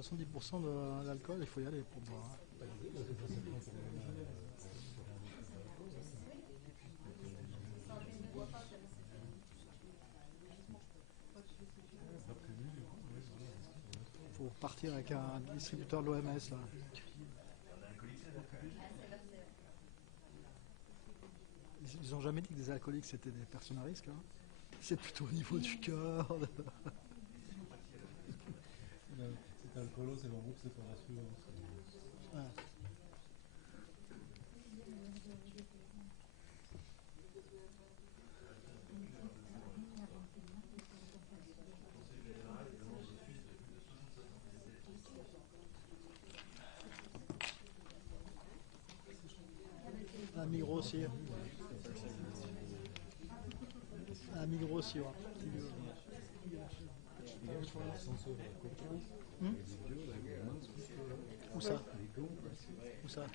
70% d'alcool, il faut y aller pour boire. Faut partir avec un distributeur de l'OMS là. Ils ont jamais dit que des alcooliques c'était des personnes à risque. Hein. C'est plutôt au niveau du cœur. C'est alcoolo, c'est vraiment que c'est pas rassurant. Ouais. Un Migros aussi. Un Migros aussi, ouais. Où ça? Où ça?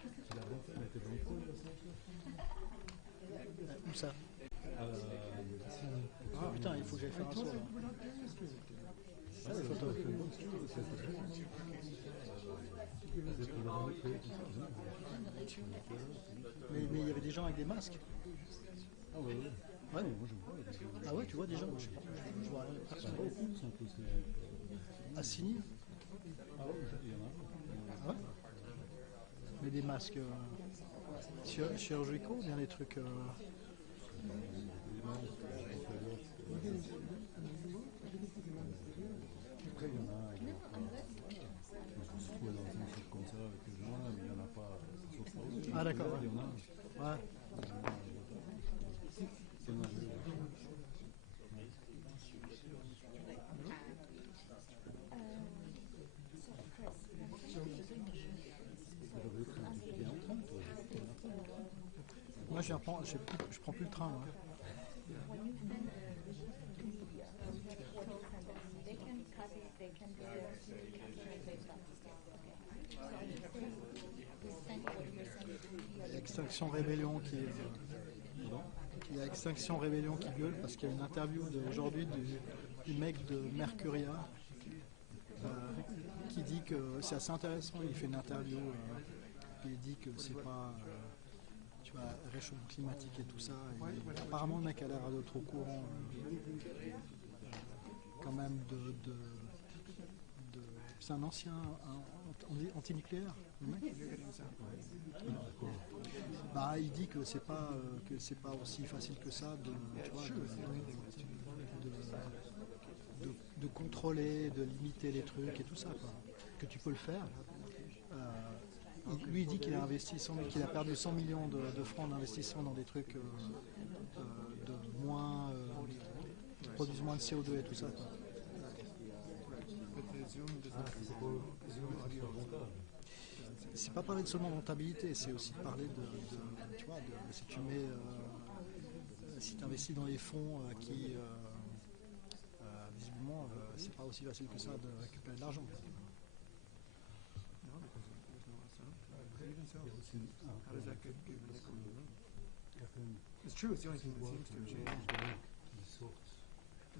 Où ça? Ah putain, il faut que j'aille faire un saut là. Ça les photos. Mais il y avait des gens avec des masques. Ah ouais, ouais. Ouais. Moi je vois. Ah ouais, tu vois des gens. Je vois personne. À Signy. Ah ouais, il y en a. Ah ouais. Mais des masques chirurgicaux, bien des trucs. Après, il y en a, je me suis trouvé dans un truc comme ça avec les gens, mais il n'y en a pas. Ah d'accord, ouais. Il y en a. Ouais. C'est un jeu. Moi je prends plus le train. Ouais. Il y a Extinction Rébellion qui est. Il y a Extinction Rébellion qui gueule parce qu'il y a une interview aujourd'hui du mec de Mercuria qui dit que c'est assez intéressant. Il fait une interview et il dit que c'est pas. Tu vois, réchauffement climatique et tout ça. Et apparemment, le mec a l'air d'être au courant quand même de c'est un ancien antinucléaire, le mec. Bah, il dit que c'est pas aussi facile que ça de contrôler, de limiter les trucs et tout ça, quoi. Que tu peux le faire. Lui il dit qu'il a investi qu'il a perdu 100 millions de francs d'investissement dans des trucs de moins qui produisent moins de CO2 et tout ça, quoi. C'est pas parler de seulement de rentabilité, c'est aussi parler tu vois, si tu mets si tu investis dans les fonds qui visiblement c'est pas aussi facile que ça de récupérer de l'argent. It's true, it's the only thing that seems to have changed.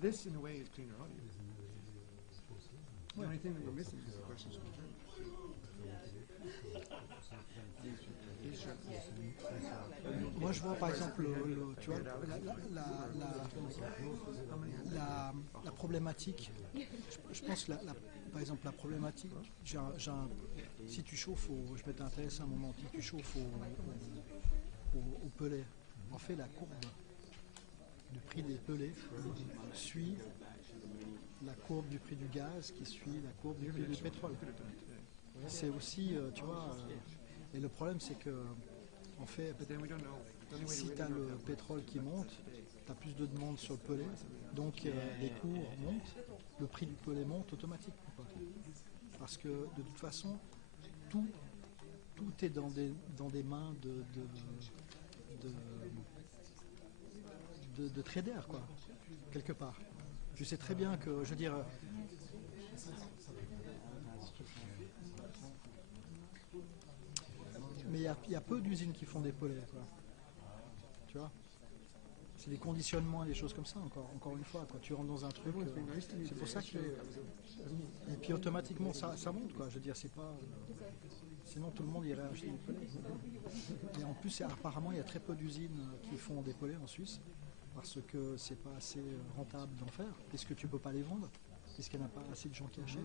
This, in a way, is cleaner audio. The only thing that we're missing is the questions from Moi, je vois par exemple, tu vois, la problématique. Je pense que par exemple la problématique. Si tu chauffes, je m'étais intéressé à un moment. Si tu chauffes au pellet, en fait, la courbe du prix des pellets suit la courbe du prix du gaz qui suit la courbe du prix du pétrole. C'est aussi, tu vois, et le problème c'est que, en fait, si tu as le pétrole qui monte, tu as plus de demande sur le pellet, donc les cours montent, le prix du pellet monte automatiquement. Parce que de toute façon, tout est dans des mains de traders, quoi, quelque part. Je sais très bien que, je veux dire, mais il y a peu d'usines qui font des pellets, quoi. Tu vois, c'est des conditionnements et des choses comme ça, encore une fois. Quand tu rentres dans un truc, c'est pour ça que... Et puis automatiquement, ça monte, quoi. Je veux dire, c'est pas... Sinon, tout le monde irait acheter des pollets. Et en plus, apparemment, il y a très peu d'usines qui font des pollets en Suisse, parce que c'est pas assez rentable d'en faire. Est-ce que tu peux pas les vendre? Est-ce qu'il n'y en a pas assez de gens qui achètent?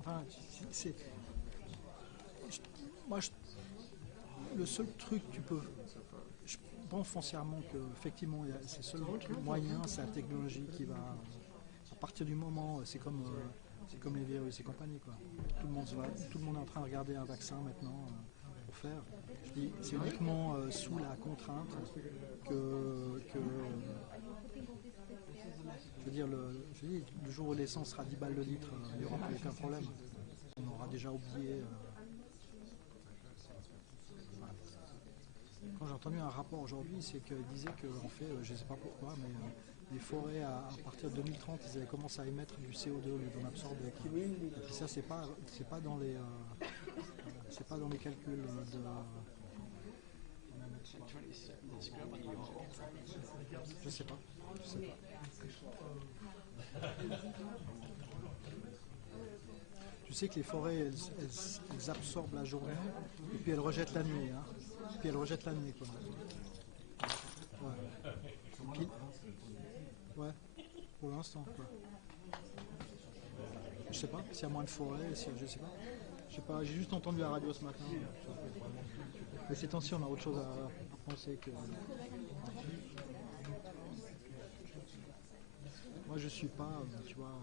Enfin, le seul truc que tu peux... Je pense foncièrement que, effectivement, c'est le seul moyen, c'est la technologie qui va... À partir du moment, c'est comme les virus et compagnie, quoi. Tout le monde est en train de regarder un vaccin maintenant pour faire. Je dis, c'est uniquement sous la contrainte que je veux dire, le jour où l'essence sera 10 balles le litre, il n'y aura plus aucun problème. On aura déjà oublié. Quand j'ai entendu un rapport aujourd'hui, c'est qu'il disait qu'en fait, je ne sais pas pourquoi, mais les forêts, à partir de 2030, ils avaient commencé à émettre du CO2 au lieu d'en absorber. Et puis ça, c'est pas dans les calculs de... Je sais pas. Tu sais que les forêts, elles absorbent la journée et puis elles rejettent la nuit. Hein. Puis elles rejettent la nuit, quoi. Ouais. Puis, ouais, pour l'instant, quoi. Je sais pas s'il y a moins de forêts, je sais pas, j'ai juste entendu la radio ce matin. Mais ces temps-ci, on a autre chose à penser que... Moi, je suis pas, tu vois,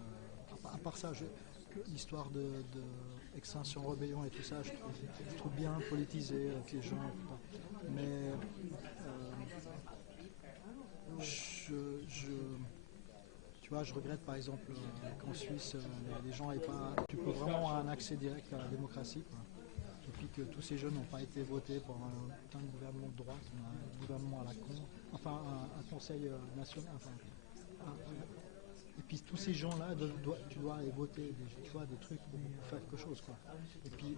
à part ça, l'histoire de Extinction Rebellion et tout ça, je trouve bien politisé avec les gens. Mais tu vois, je regrette par exemple qu'en Suisse, les gens n'aient pas... Tu peux vraiment avoir un accès direct à la démocratie, quoi. Et puis que tous ces jeunes n'ont pas été votés pour un putain de gouvernement de droite, un gouvernement à la con, enfin un conseil national, enfin... Et puis tous ces gens-là, tu dois aller voter des trucs pour faire quelque chose, quoi. Et puis...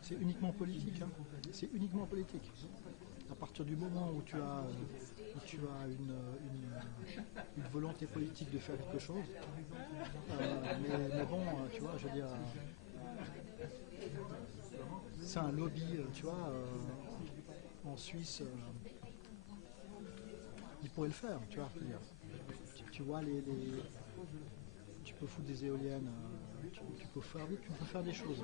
C'est uniquement politique, hein. C'est uniquement politique. À partir du moment où tu as une volonté politique de faire quelque chose, mais bon, tu vois, je veux dire, c'est un lobby, tu vois, en Suisse, il pourrait le faire, tu vois. Tu vois, tu peux foutre des éoliennes, tu peux faire des choses.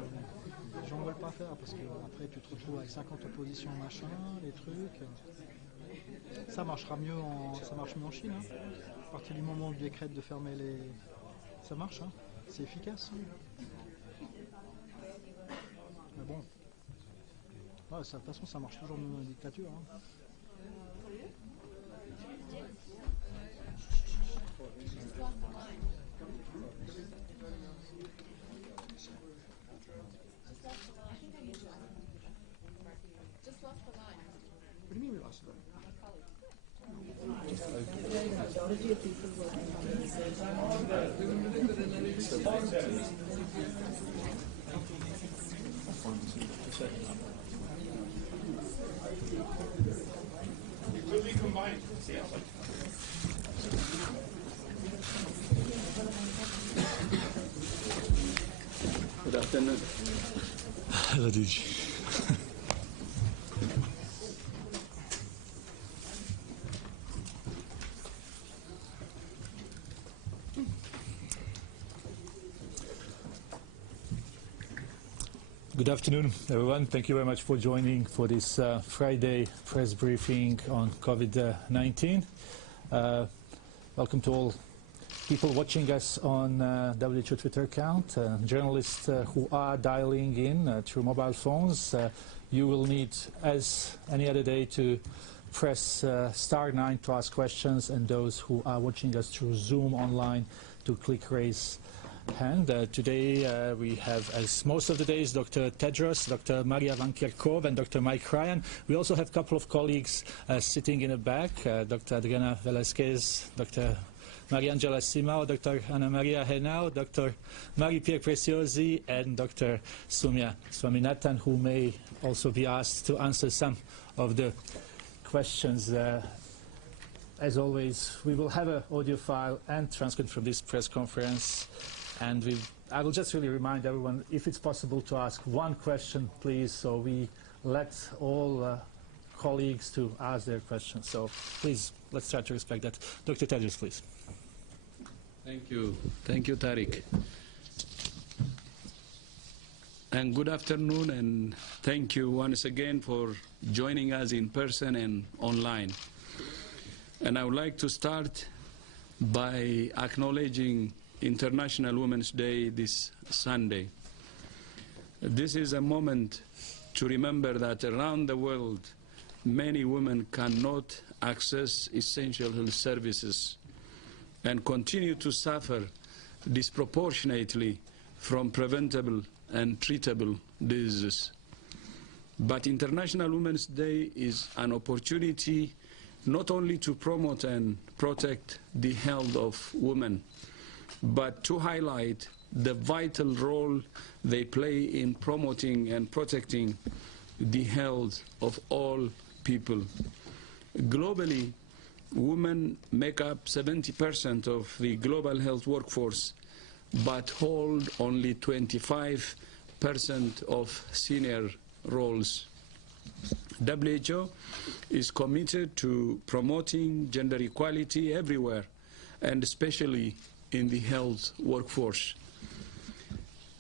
Les gens ne veulent pas faire parce que après tu te retrouves avec 50 oppositions, machin, les trucs. Ça marche mieux en Chine. Hein. À partir du moment où ils décrètent de fermer les... Ça marche, hein. C'est efficace. Mais bon. Ouais, de toute façon, ça marche toujours dans une dictature. Hein. What do you mean we lost the line? It will be combined. Good afternoon. Hello, Digi. Good afternoon, everyone. Thank you very much for joining for this Friday press briefing on COVID-19. Welcome to all people watching us on WHO Twitter account, journalists who are dialing in through mobile phones. You will need, as any other day, to press *9 to ask questions, and those who are watching us through Zoom online to click raise hand. Today we have, as most of the days, Dr. Tedros, Dr. Maria Van Kerkhove and Dr. Mike Ryan. We also have a couple of colleagues sitting in the back, Dr. Adriana Velasquez, Dr. Mariangela Simao, Dr. Anna Maria Henao, Dr. Marie-Pierre Preciosi, and Dr. Soumya Swaminathan, who may also be asked to answer some of the questions. As always, we will have an audio file and transcript from this press conference, and I will just really remind everyone, if it's possible, to ask one question, please, so we let all colleagues to ask their questions. So please, let's try to respect that. Dr. Tedros, please. Thank you. Thank you, Tariq. And good afternoon, and thank you once again for joining us in person and online. And I would like to start by acknowledging International Women's Day this Sunday. This is a moment to remember that around the world, many women cannot access essential health services and continue to suffer disproportionately from preventable and treatable diseases. But International Women's Day is an opportunity not only to promote and protect the health of women, but to highlight the vital role they play in promoting and protecting the health of all people. Globally, women make up 70% of the global health workforce, but hold only 25% of senior roles. WHO is committed to promoting gender equality everywhere, and especially in the health workforce.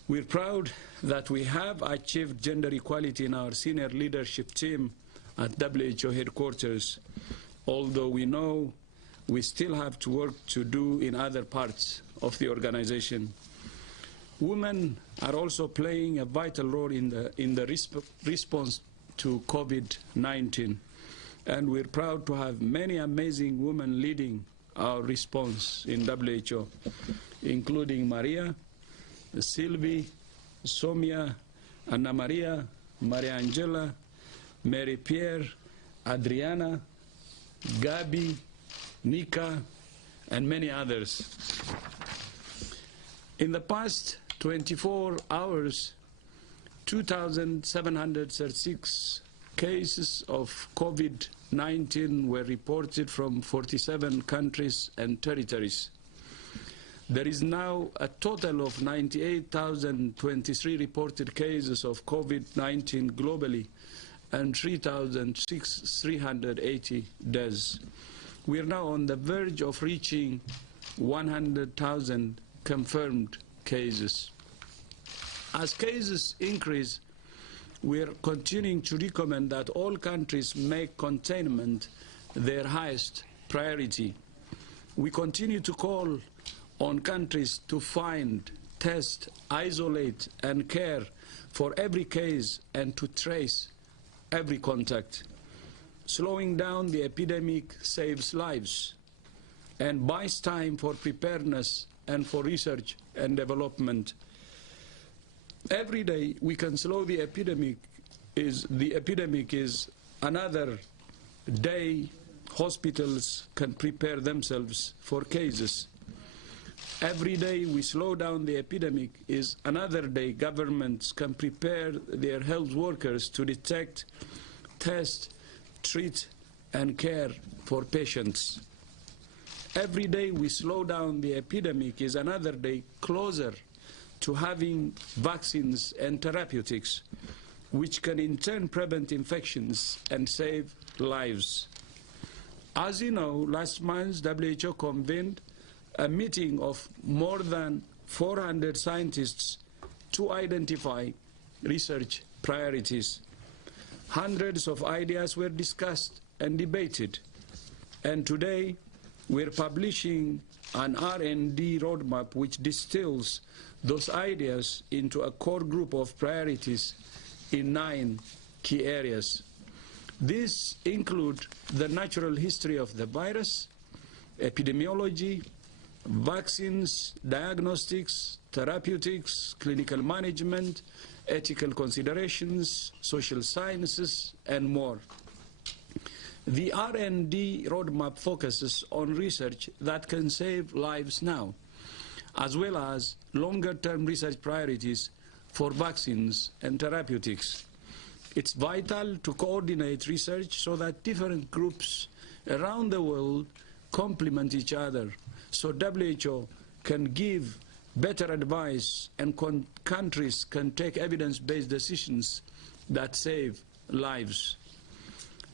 We're proud that we have achieved gender equality in our senior leadership team at WHO headquarters, although we know we still have to work to do in other parts of the organization. Women are also playing a vital role in the response to COVID-19, and we're proud to have many amazing women leading our response in WHO, including Maria, Sylvie, Soumya, Anna Maria, Maria Angela, Mary Pierre, Adriana, Gabi, Nika, and many others. In the past 24 hours, 2,736 cases of COVID-19 were reported from 47 countries and territories. There is now a total of 98,023 reported cases of COVID-19 globally and 3,380 deaths. We are now on the verge of reaching 100,000 confirmed cases. As cases increase, we are continuing to recommend that all countries make containment their highest priority. We continue to call on countries to find, test, isolate, and care for every case and to trace every contact. Slowing down the epidemic saves lives and buys time for preparedness and for research and development. Every day we can slow the epidemic is another day hospitals can prepare themselves for cases. Every day we slow down the epidemic is another day governments can prepare their health workers to detect, test, treat, and care for patients. Every day we slow down the epidemic is another day closer to having vaccines and therapeutics, which can in turn prevent infections and save lives. As you know, last month WHO convened a meeting of more than 400 scientists to identify research priorities. Hundreds of ideas were discussed and debated, and today we're publishing an R&D roadmap which distills those ideas into a core group of priorities in 9 key areas. These include the natural history of the virus, epidemiology, vaccines, diagnostics, therapeutics, clinical management, ethical considerations, social sciences, and more. The R&D roadmap focuses on research that can save lives now, as well as longer-term research priorities for vaccines and therapeutics. It's vital to coordinate research so that different groups around the world complement each other, so WHO can give better advice and countries can take evidence-based decisions that save lives.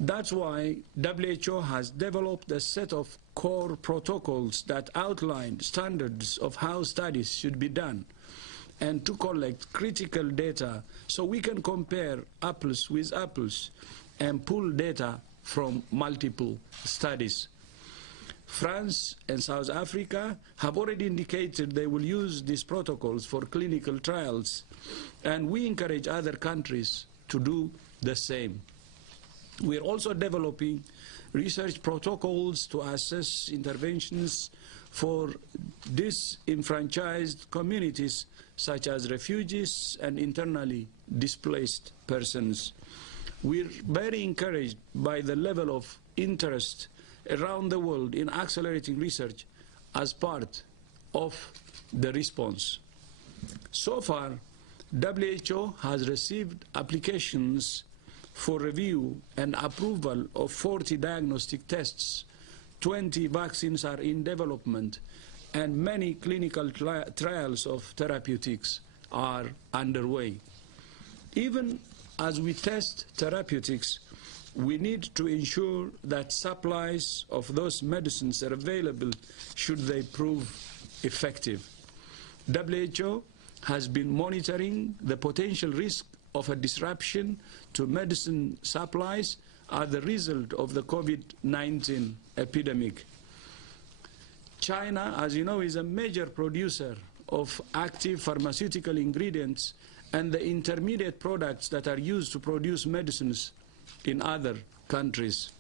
That's why WHO has developed a set of core protocols that outline standards of how studies should be done and to collect critical data so we can compare apples with apples and pull data from multiple studies. France and South Africa have already indicated they will use these protocols for clinical trials, and we encourage other countries to do the same. We are also developing research protocols to assess interventions for disenfranchised communities such as refugees and internally displaced persons. We're very encouraged by the level of interest around the world in accelerating research as part of the response. So far, WHO has received applications for review and approval of 40 diagnostic tests, 20 vaccines are in development, and many clinical trials of therapeutics are underway. Even as we test therapeutics, we need to ensure that supplies of those medicines are available should they prove effective. WHO has been monitoring the potential risk of a disruption to medicine supplies as the result of the COVID-19 epidemic. China, as you know, is a major producer of active pharmaceutical ingredients and the intermediate products that are used to produce medicines in other countries.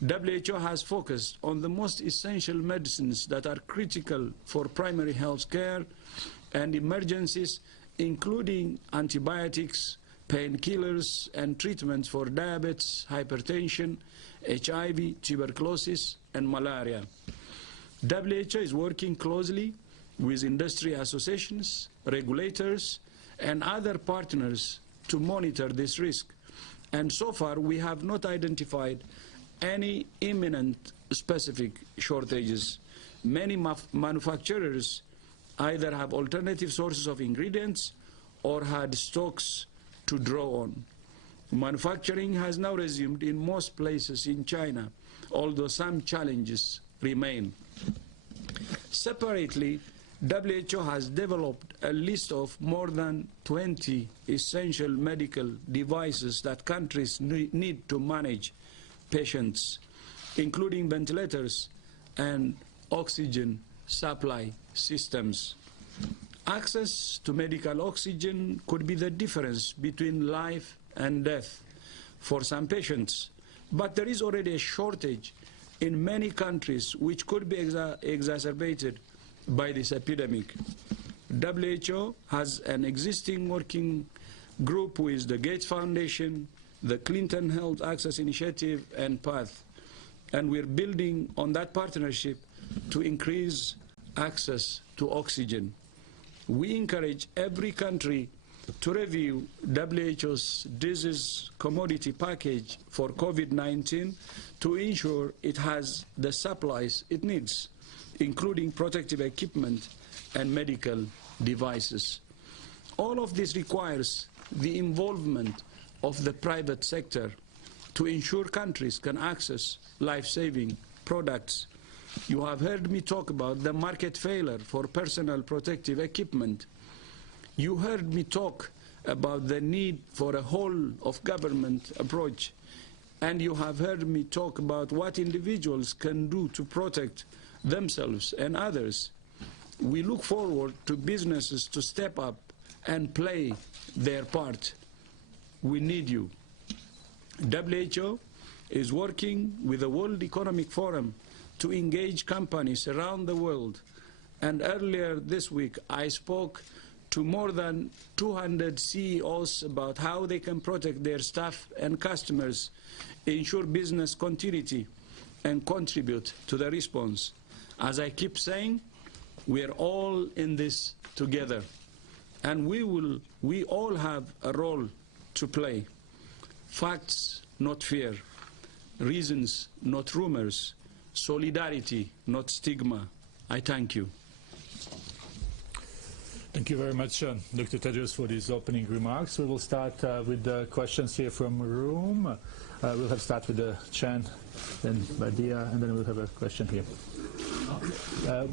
WHO has focused on the most essential medicines that are critical for primary health care and emergencies, including antibiotics, painkillers, and treatments for diabetes, hypertension, HIV, tuberculosis, and malaria. WHO is working closely with industry associations, regulators, and other partners to monitor this risk. And so far, we have not identified any imminent specific shortages. Many manufacturers either have alternative sources of ingredients or had stocks to draw on. Manufacturing has now resumed in most places in China, although some challenges remain. Separately, WHO has developed a list of more than 20 essential medical devices that countries need to manage patients, including ventilators and oxygen supply systems. Access to medical oxygen could be the difference between life and death for some patients, but there is already a shortage in many countries which could be exacerbated by this epidemic. WHO has an existing working group with the Gates Foundation, the Clinton Health Access Initiative, and PATH, and we're building on that partnership to increase access to oxygen. We encourage every country to review WHO's disease commodity package for COVID-19 to ensure it has the supplies it needs, including protective equipment and medical devices. All of this requires the involvement of the private sector to ensure countries can access life-saving products. You have heard me talk about the market failure for personal protective equipment. You heard me talk about the need for a whole-of-government approach. And you have heard me talk about what individuals can do to protect themselves and others. We look forward to businesses to step up and play their part. We need you. WHO is working with the World Economic Forum to engage companies around the world. And earlier this week, I spoke to more than 200 CEOs about how they can protect their staff and customers, ensure business continuity, and contribute to the response. As I keep saying, we are all in this together, and we all have a role to play. Facts, not fear. Reasons, not rumors. Solidarity, not stigma. I thank you. Thank you very much, Dr. Tedros, for these opening remarks. We will start with the questions here from the room. We'll start with Chan, then Badia, and then we'll have a question here.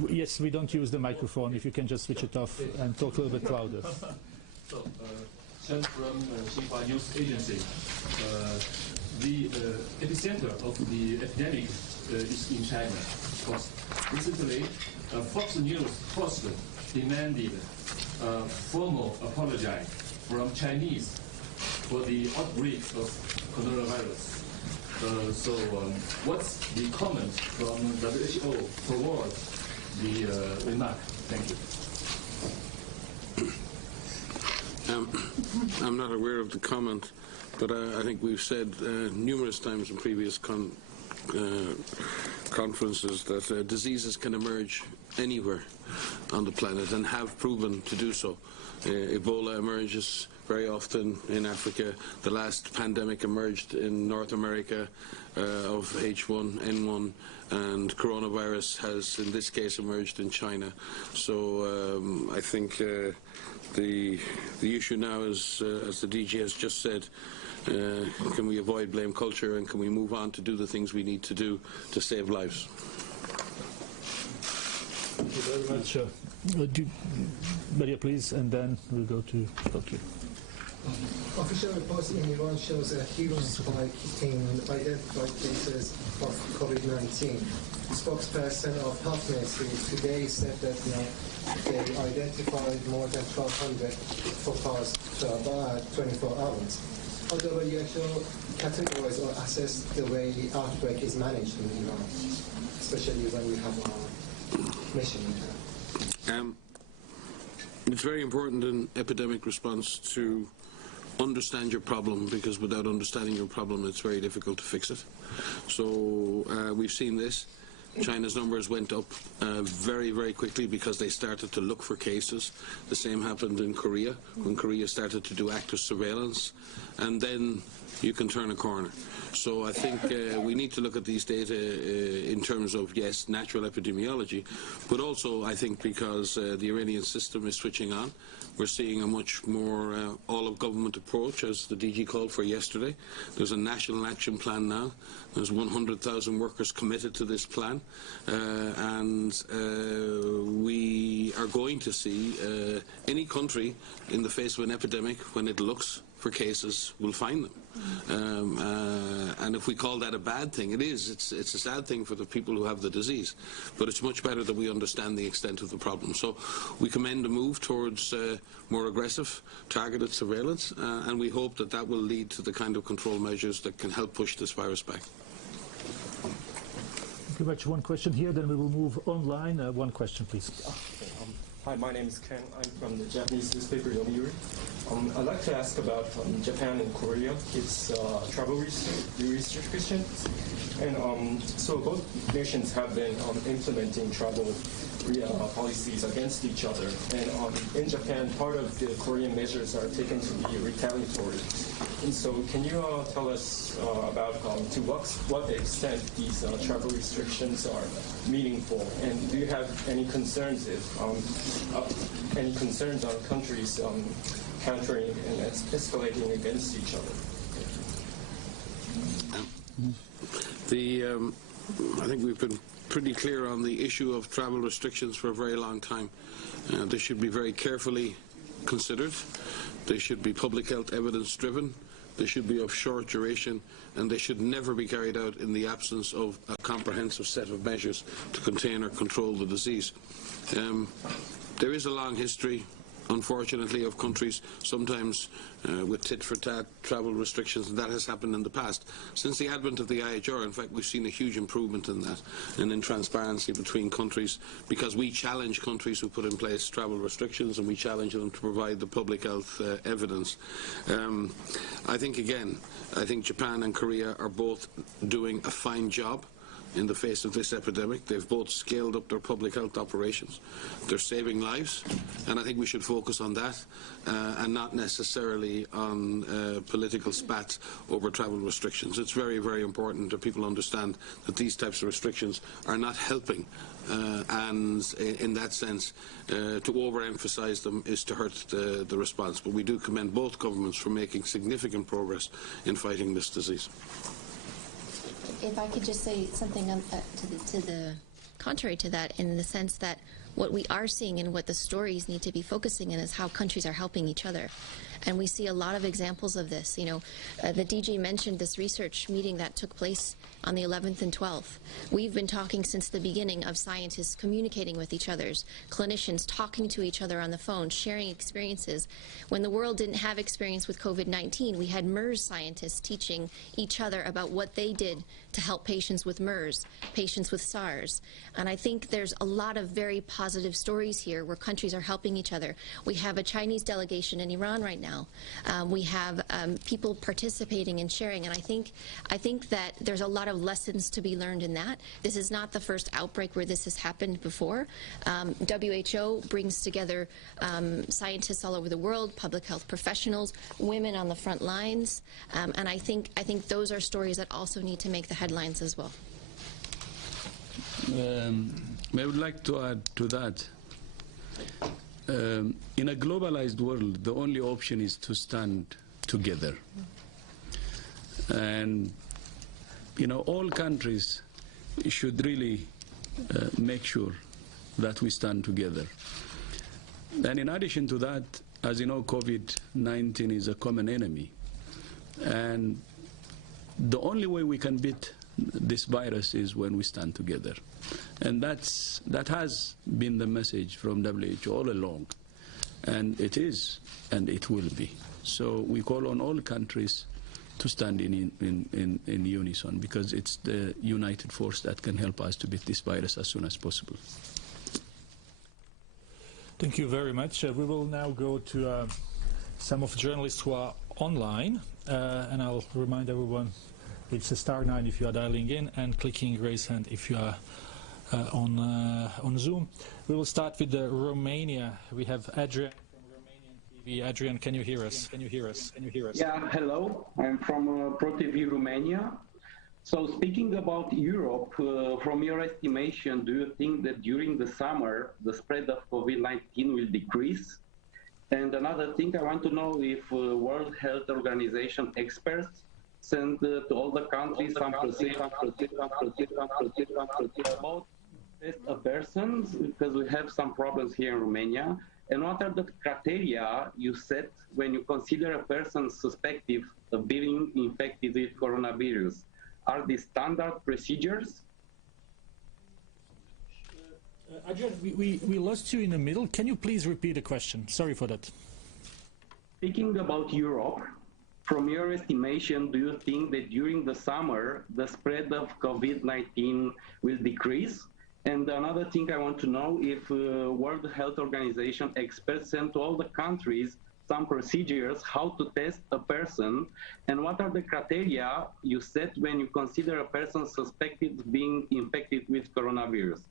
Yes, we don't use the microphone. If you can just switch it off and talk a little bit louder. So, Chan from Xinhua News Agency. The epicenter of the epidemic is in China. Of course, recently, Fox News host demanded a formal apology from Chinese for the outbreak of coronavirus. What's the comment from WHO toward the remark? Thank you. I'm not aware of the comment, but I think we've said numerous times in previous conferences that diseases can emerge anywhere on the planet and have proven to do so. Ebola emerges very often in Africa. The last pandemic emerged in North America of H1N1, and coronavirus has in this case emerged in China. So I think the issue now is, as the DG has just said, can we avoid blame culture, and can we move on to do the things we need to do to save lives? Thank you very much. Maria, please, and then we'll go to Tokyo. Official reports in Iran shows a huge spike in identified cases of COVID-19. The spokesperson of Health Ministry today said that they identified more than 1,200 for past 24 hours. How do you actually categorize or assess the way the outbreak is managed in Iran, especially when we have our mission? It's very important in epidemic response to understand your problem, because without understanding your problem it's very difficult to fix it. So we've seen this. China's numbers went up very, very quickly because they started to look for cases. The same happened in Korea, when Korea started to do active surveillance, and then you can turn a corner. So I think we need to look at these data in terms of, yes, natural epidemiology, but also I think because the Iranian system is switching on. We're seeing a much more all-of-government approach, as the DG called for yesterday. There's a national action plan now. There's 100,000 workers committed to this plan, and we are going to see any country in the face of an epidemic, when it looks for cases, will find them. And if we call that a bad thing, it is. It's a sad thing for the people who have the disease, but it's much better that we understand the extent of the problem. So we commend a move towards more aggressive, targeted surveillance, and we hope that that will lead to the kind of control measures that can help push this virus back. Thank you very much. One question here, then we will move online. One question, please. Hi, my name is Ken. I'm from the Japanese newspaper Yomiuri. I'd like to ask about Japan and Korea. It's travel restrictions. And so both nations have been implementing travel policies against each other. And in Japan, part of the Korean measures are taken to be retaliatory. And so can you tell us about to what extent these travel restrictions are meaningful? And do you have any concerns on countries countering and escalating against each other? I think we've been pretty clear on the issue of travel restrictions for a very long time. They should be very carefully considered. They should be public health evidence driven. They should be of short duration, and they should never be carried out in the absence of a comprehensive set of measures to contain or control the disease. There is a long history unfortunately, of countries, sometimes with tit-for-tat travel restrictions, and that has happened in the past. Since the advent of the IHR, in fact, we've seen a huge improvement in that and in transparency between countries, because we challenge countries who put in place travel restrictions, and we challenge them to provide the public health evidence. I think, again, Japan and Korea are both doing a fine job in the face of this epidemic. They've both scaled up their public health operations. They're saving lives, and I think we should focus on that and not necessarily on political spats over travel restrictions. It's very, very important that people understand that these types of restrictions are not helping, and in that sense, to overemphasize them is to hurt the response. But we do commend both governments for making significant progress in fighting this disease. If I could just say something to the contrary to that, in the sense that what we are seeing and what the stories need to be focusing in is how countries are helping each other. And we see a lot of examples of this. You know, the DG mentioned this research meeting that took place on the 11th and 12th. We've been talking since the beginning of scientists communicating with each other, clinicians talking to each other on the phone, sharing experiences. When the world didn't have experience with COVID-19, we had MERS scientists teaching each other about what they did to help patients with MERS, patients with SARS. And I think there's a lot of very positive stories here where countries are helping each other. We have a Chinese delegation in Iran right now. We have people participating and sharing, and I think that there's a lot of lessons to be learned in that. This is not the first outbreak where this has happened before. WHO brings together scientists all over the world, public health professionals, women on the front lines, and I think those are stories that also need to make the headlines as well. I would like to add to that. In a globalized world, the only option is to stand together. And, you know, all countries should really make sure that we stand together. And in addition to that, as you know, COVID-19 is a common enemy. And the only way we can beat this virus is when we stand together. And that has been the message from WHO all along. And it is, and it will be. So we call on all countries to stand in unison, because it's the united force that can help us to beat this virus as soon as possible. Thank you very much. We will now go to some of the journalists who are online, and I'll remind everyone it's *9 if you are dialing in, and clicking raise hand if you are on Zoom. We will start with Romania. We have Adrian from Romanian TV. Adrian, can you hear us? Can you hear us? Can you hear us? Yeah, hello. I'm from ProTV Romania. So speaking about Europe, from your estimation, do you think that during the summer the spread of COVID-19 will decrease? And another thing, I want to know if World Health Organization experts send to all the countries some procedure about test a person, because we have some problems here in Romania. And what are the criteria you set when you consider a person suspected of being infected with coronavirus? Are these standard procedures? Adrian, we lost you in the middle. Can you please repeat the question? Sorry for that. Speaking about Europe, from your estimation, do you think that during the summer the spread of COVID-19 will decrease? And another thing I want to know, if World Health Organization experts send to all the countries some procedures how to test a person, and what are the criteria you set when you consider a person suspected of being infected with coronavirus?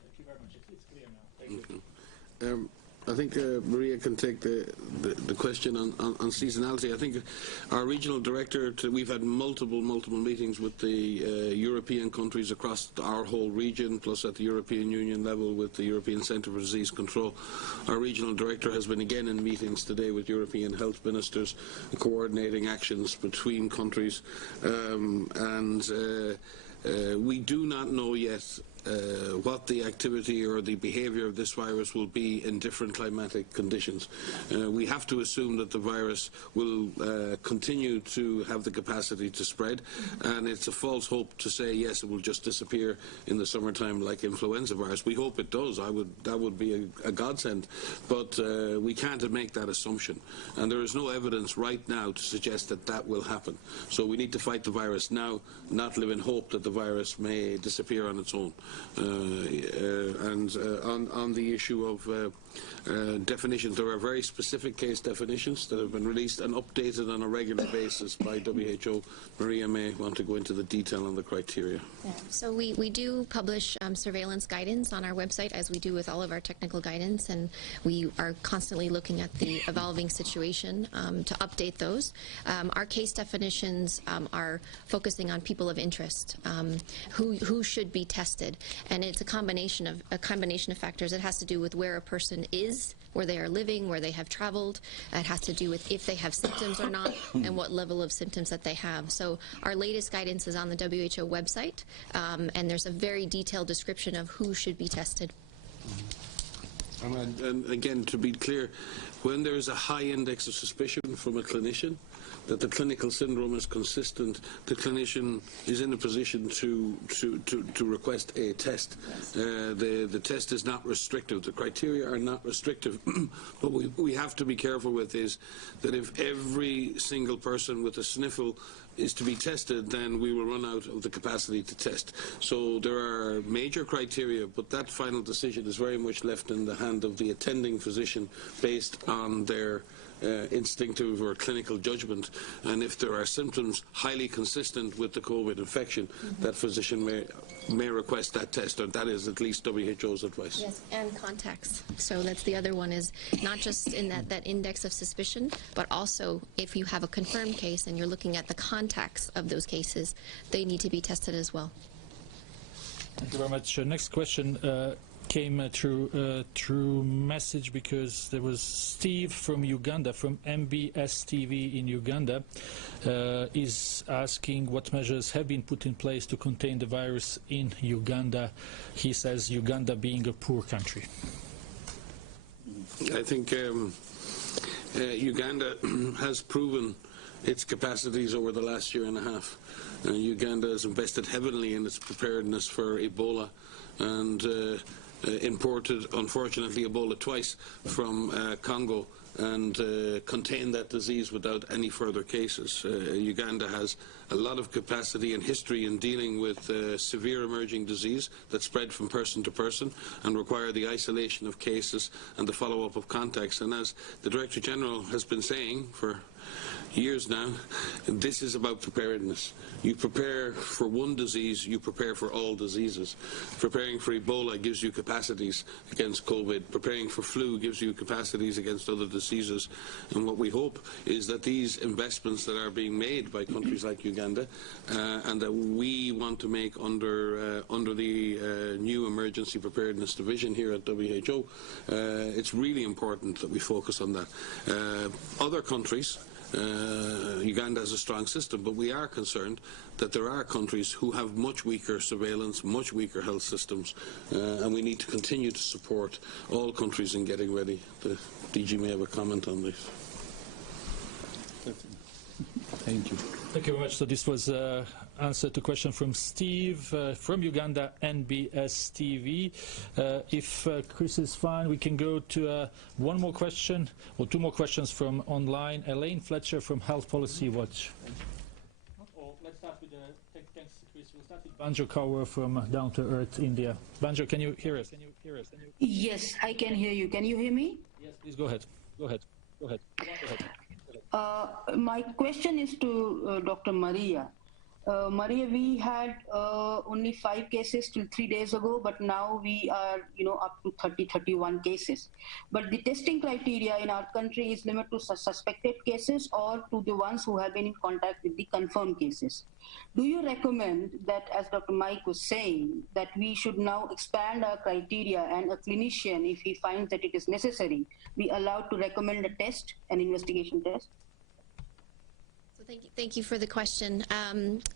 Thank you very much. It's clear now. Thank you. I think Maria can take the question on seasonality. I think our regional director, we've had multiple meetings with the European countries across our whole region, plus at the European Union level with the European Centre for Disease Control. Our regional director has been again in meetings today with European health ministers, coordinating actions between countries, we do not know yet what the activity or the behavior of this virus will be in different climatic conditions. We have to assume that the virus will continue to have the capacity to spread, and it's a false hope to say, yes, it will just disappear in the summertime like influenza virus. We hope it does. That would be a godsend, but we can't make that assumption, and there is no evidence right now to suggest that that will happen. So we need to fight the virus now, not live in hope that the virus may disappear on its own. On the issue of definitions, there are very specific case definitions that have been released and updated on a regular basis by WHO. Maria may want to go into the detail on the criteria. Yeah. So we do publish surveillance guidance on our website, as we do with all of our technical guidance, and we are constantly looking at the evolving situation to update those. Our case definitions are focusing on people of interest, who should be tested, and it's a combination of factors. It has to do with where a person is, where they are living, where they have traveled. It has to do with if they have symptoms or not, and what level of symptoms that they have. So our latest guidance is on the WHO website, and there's a very detailed description of who should be tested. And again, to be clear, when there is a high index of suspicion from a clinician that the clinical syndrome is consistent, the clinician is in a position to request a test. The test is not restrictive. The criteria are not restrictive. But we have to be careful with is that if every single person with a sniffle is to be tested, then we will run out of the capacity to test. So there are major criteria, but that final decision is very much left in the hand of the attending physician based on their instinctive or clinical judgment, and if there are symptoms highly consistent with the COVID infection, that physician may request that test, or that is at least WHO's advice. Yes, and contacts. So that's the other one, is not just in that index of suspicion, but also if you have a confirmed case and you're looking at the contacts of those cases, they need to be tested as well. Thank you very much. Next question came through message, because there was Steve from Uganda, from MBS TV in Uganda, is asking what measures have been put in place to contain the virus in Uganda. He says Uganda being a poor country. I think Uganda has proven its capacities over the last year and a half. Uganda has invested heavily in its preparedness for Ebola, and imported, unfortunately, Ebola twice from Congo, and contained that disease without any further cases. Uganda has a lot of capacity and history in dealing with severe emerging disease that spread from person to person and require the isolation of cases and the follow-up of contacts. And as the Director General has been saying for years now, this is about preparedness. You prepare for one disease, you prepare for all diseases. Preparing for Ebola gives you capacities against COVID. Preparing for flu gives you capacities against other diseases. And what we hope is that these investments that are being made by countries like Uganda, and that we want to make under the new Emergency Preparedness Division here at WHO, it's really important that we focus on that. Other countries, Uganda has a strong system, but we are concerned that there are countries who have much weaker surveillance, much weaker health systems, and we need to continue to support all countries in getting ready. The DG may have a comment on this. Thank you. Thank you very much. So this was answer to question from Steve from Uganda, NBS TV. If Chris is fine, we can go to one more question, or two more questions from online. Elaine Fletcher from Health Policy Watch. Let's start with thanks, Chris. We'll start with Banjo Kaur from Down to Earth, India. Banjo, can you hear us? Yes, I can hear you. Can you hear me? Yes, please go ahead. Go ahead. My question is to Dr. Maria. Maria, we had only 5 cases till 3 days ago, but now we are, up to 31 cases. But the testing criteria in our country is limited to suspected cases or to the ones who have been in contact with the confirmed cases. Do you recommend that, as Dr. Mike was saying, that we should now expand our criteria, and a clinician, if he finds that it is necessary, be allowed to recommend a test, an investigation test? Thank you for the question.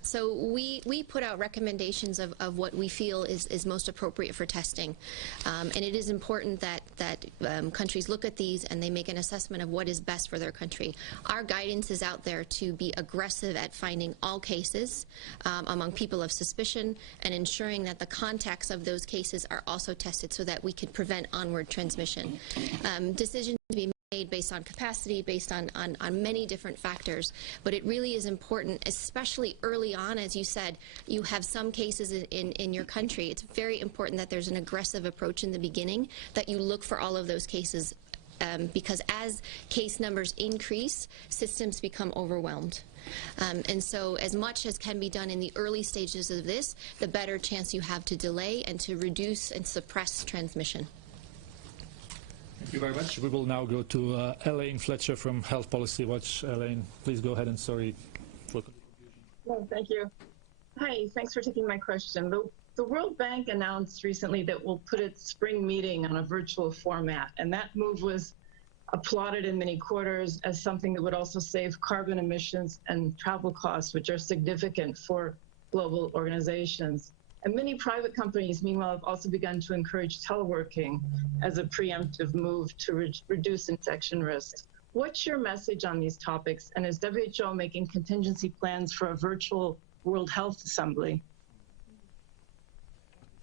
So we put out recommendations of what we feel is most appropriate for testing. And it is important that countries look at these and they make an assessment of what is best for their country. Our guidance is out there to be aggressive at finding all cases among people of suspicion and ensuring that the contacts of those cases are also tested so that we can prevent onward transmission. Decisions to be made based on capacity, based on many different factors, but it really is important, especially early on. As you said, you have some cases in your country. It's very important that there's an aggressive approach in the beginning, that you look for all of those cases, because as case numbers increase, systems become overwhelmed. And so as much as can be done in the early stages of this, the better chance you have to delay and to reduce and suppress transmission. Thank you very much. We will now go to Elaine Fletcher from Health Policy Watch. Elaine, please go ahead, and sorry for confusion. No, thank you. Hi, thanks for taking my question. The World Bank announced recently that we'll put its spring meeting on a virtual format, and that move was applauded in many quarters as something that would also save carbon emissions and travel costs, which are significant for global organizations. And many private companies, meanwhile, have also begun to encourage teleworking as a preemptive move to reduce infection risks. What's your message on these topics? And is WHO making contingency plans for a virtual World Health Assembly?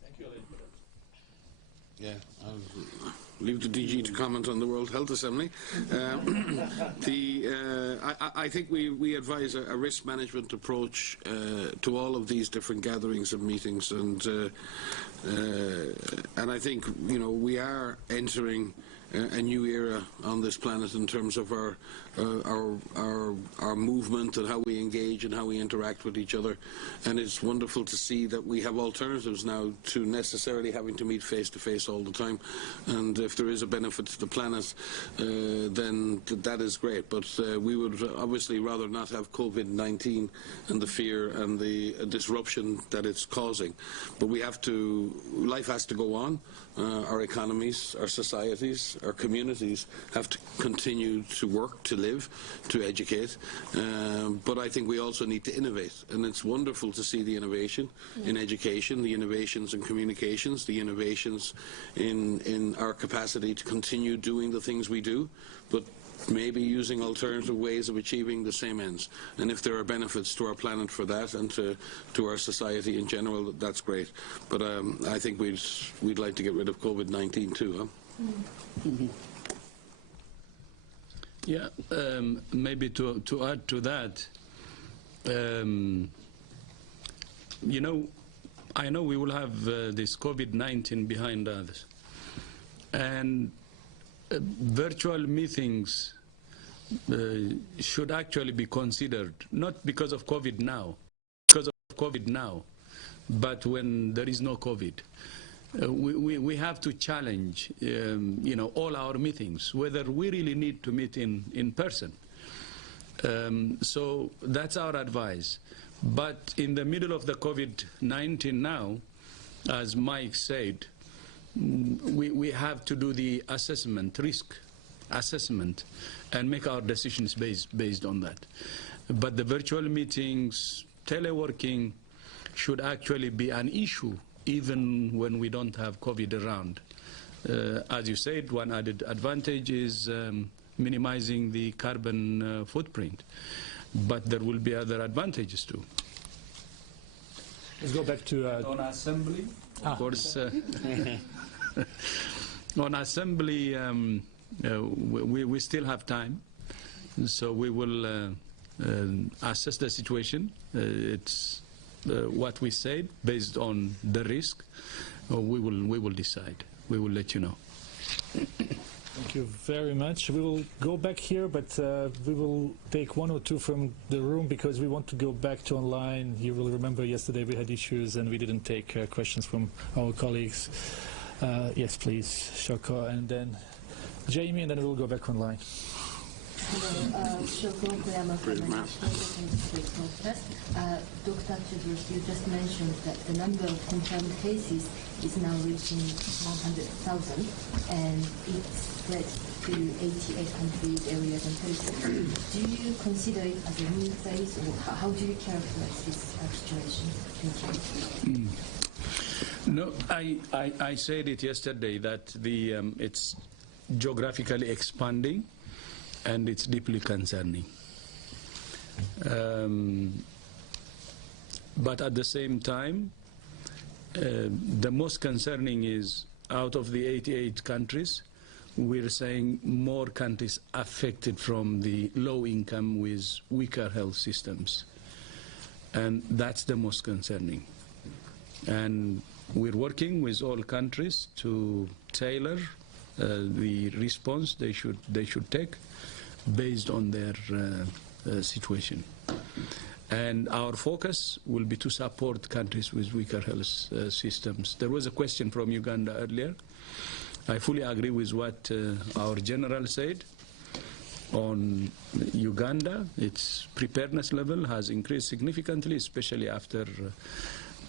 Thank you, Elaine. Yeah, I'll leave the DG to comment on the World Health Assembly. I think we advise a risk management approach to all of these different gatherings and meetings, and I think we are entering a new era on this planet in terms of our movement and how we engage and how we interact with each other. And it's wonderful to see that we have alternatives now to necessarily having to meet face to face all the time. And if there is a benefit to the planet, then that is great. But we would obviously rather not have COVID-19 and the fear and the disruption that it's causing. But we have to, life has to go on. Our economies, our societies, our communities have to continue to work, to live, to educate. But I think we also need to innovate. And it's wonderful to see the innovation in education, the innovations in communications, the innovations in our capacity to continue doing the things we do, but maybe using alternative ways of achieving the same ends. And if there are benefits to our planet for that and to our society in general, that's great. But I think we'd like to get rid of COVID-19 too, huh? Mm-hmm. Yeah, maybe to add to that, I know we will have this COVID-19 behind us, and virtual meetings should actually be considered, not because of COVID now, but when there is no COVID. We have to challenge, all our meetings, whether we really need to meet in person. So that's our advice. But in the middle of the COVID-19 now, as Mike said, we have to do the risk assessment, and make our decisions based on that. But the virtual meetings, teleworking, should actually be an issue even when we don't have COVID around. As you said, one added advantage is minimizing the carbon footprint, but there will be other advantages too. Let's go back to on assembly. Of course, on assembly, we still have time, so we will assess the situation. It's what we said based on the risk. We will decide. We will let you know. Thank you very much. We will go back here, but we will take one or two from the room because we want to go back to online. You will remember yesterday we had issues and we didn't take questions from our colleagues. Yes, please, Shoko, and then Jamie, and then we'll go back online. Hello, Shoko Koyama from the National Statistics Northwest. Dr. Chidros, you just mentioned that the number of confirmed cases is now reaching 100,000, and it's spread to 88 countries, areas, and territories. Do you consider it as a new phase, or how do you characterize this situation? No, I said it yesterday that the it's geographically expanding and it's deeply concerning. But at the same time, the most concerning is out of the 88 countries, we're saying more countries affected from the low income with weaker health systems. And that's the most concerning. And we're working with all countries to tailor the response they should take based on their situation. And our focus will be to support countries with weaker health systems. There was a question from Uganda earlier. I fully agree with what our general said. On Uganda, its preparedness level has increased significantly, especially after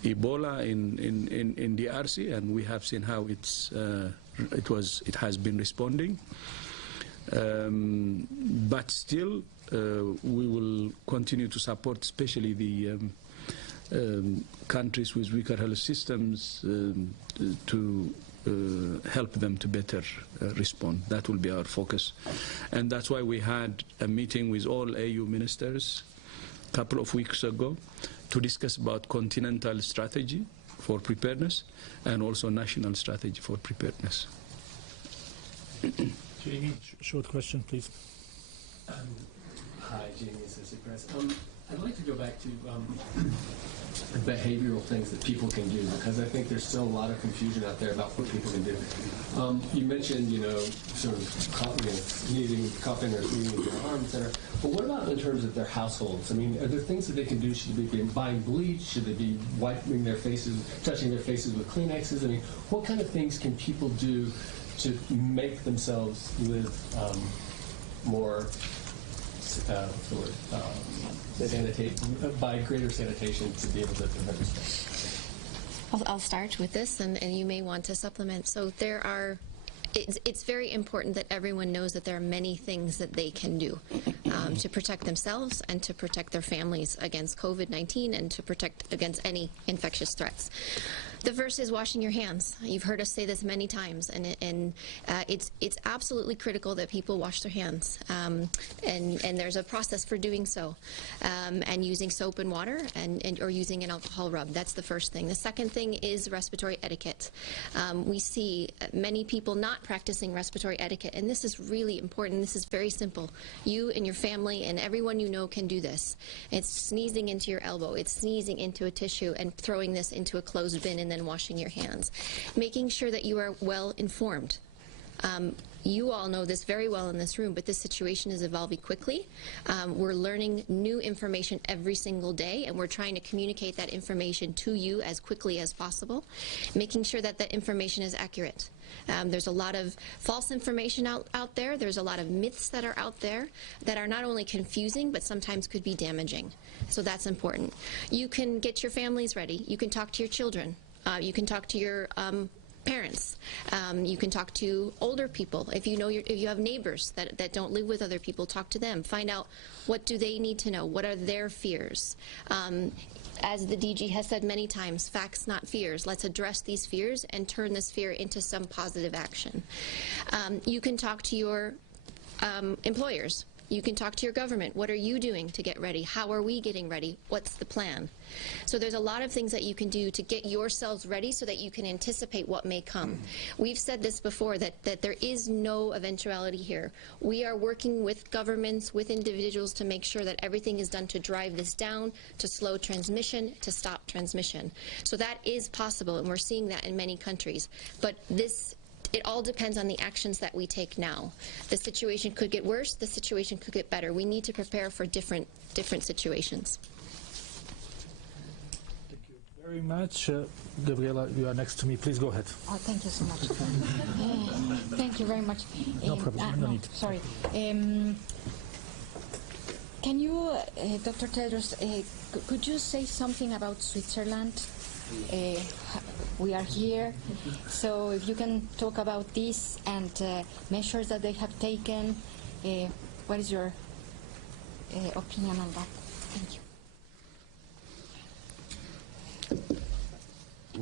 Ebola in DRC, and we have seen how it has been responding. But still, we will continue to support, especially the countries with weaker health systems, to help them to better respond. That will be our focus. And that's why we had a meeting with all AU ministers a couple of weeks ago to discuss about continental strategy for preparedness and also national strategy for preparedness. Jamie, short question, please. Hi, Jamie, Associate Press. I'd like to go back to behavioral things that people can do, because I think there's still a lot of confusion out there about what people can do. You mentioned, sort of sneezing, coughing, or sneezing in their arm, etc. But what about in terms of their households? I mean, are there things that they can do? Should they be buying bleach? Should they be wiping their faces, touching their faces with Kleenexes? I mean, what kind of things can people do to make themselves live more by greater sanitation to be able to prevent this? I'll start with this, and you may want to supplement. So it's very important that everyone knows that there are many things that they can do to protect themselves and to protect their families against COVID-19 and to protect against any infectious threats. The first is washing your hands. You've heard us say this many times, and it's absolutely critical that people wash their hands, and there's a process for doing so, and using soap and water or using an alcohol rub. That's the first thing. The second thing is respiratory etiquette. We see many people not practicing respiratory etiquette, and this is really important. This is very simple. You and your family and everyone you know can do this. It's sneezing into your elbow. It's sneezing into a tissue and throwing this into a closed bin and then washing your hands. Making sure that you are well informed. You all know this very well in this room, but this situation is evolving quickly. We're learning new information every single day, and we're trying to communicate that information to you as quickly as possible, making sure that that information is accurate. There's a lot of false information out there. There's a lot of myths that are out there that are not only confusing, but sometimes could be damaging. So that's important. You can get your families ready. You can talk to your children. You can talk to your parents. You can talk to older people. If you have neighbors that don't live with other people, talk to them. Find out what do they need to know. What are their fears? As the DG has said many times, facts, not fears. Let's address these fears and turn this fear into some positive action. You can talk to your employers. You can talk to your government. What are you doing to get ready? How are we getting ready? What's the plan? So there's a lot of things that you can do to get yourselves ready so that you can anticipate what may come. We've said this before, that there is no eventuality here. We are working with governments, with individuals to make sure that everything is done to drive this down, to slow transmission, to stop transmission. So that is possible, and we're seeing that in many countries. But it all depends on the actions that we take now. The situation could get worse, the situation could get better. We need to prepare for different situations. Thank you very much. Gabriela, you are next to me. Please go ahead. Oh, thank you so much. Thank you very much. No problem. No need. Sorry. Can you, Dr. Tedros, could you say something about Switzerland? We are here, so if you can talk about this and measures that they have taken, what is your opinion on that. Thank you.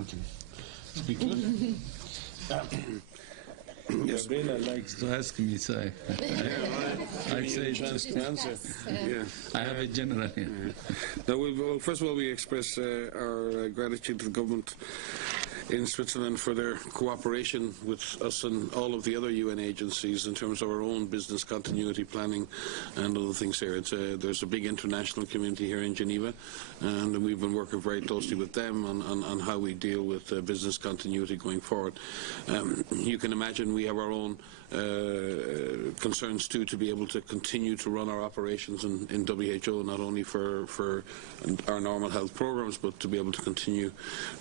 Okay. Speaker? Yes, Gabriela likes to ask me, so I say chance to answer. Yeah. I have a general here. Now, well, first of all, we express our gratitude to the government in Switzerland for their cooperation with us and all of the other UN agencies in terms of our own business continuity planning and other things here. There's a big international community here in Geneva, and we've been working very closely with them on how we deal with business continuity going forward. You can imagine we have our own concerns too, to be able to continue to run our operations in WHO, not only for our normal health programs, but to be able to continue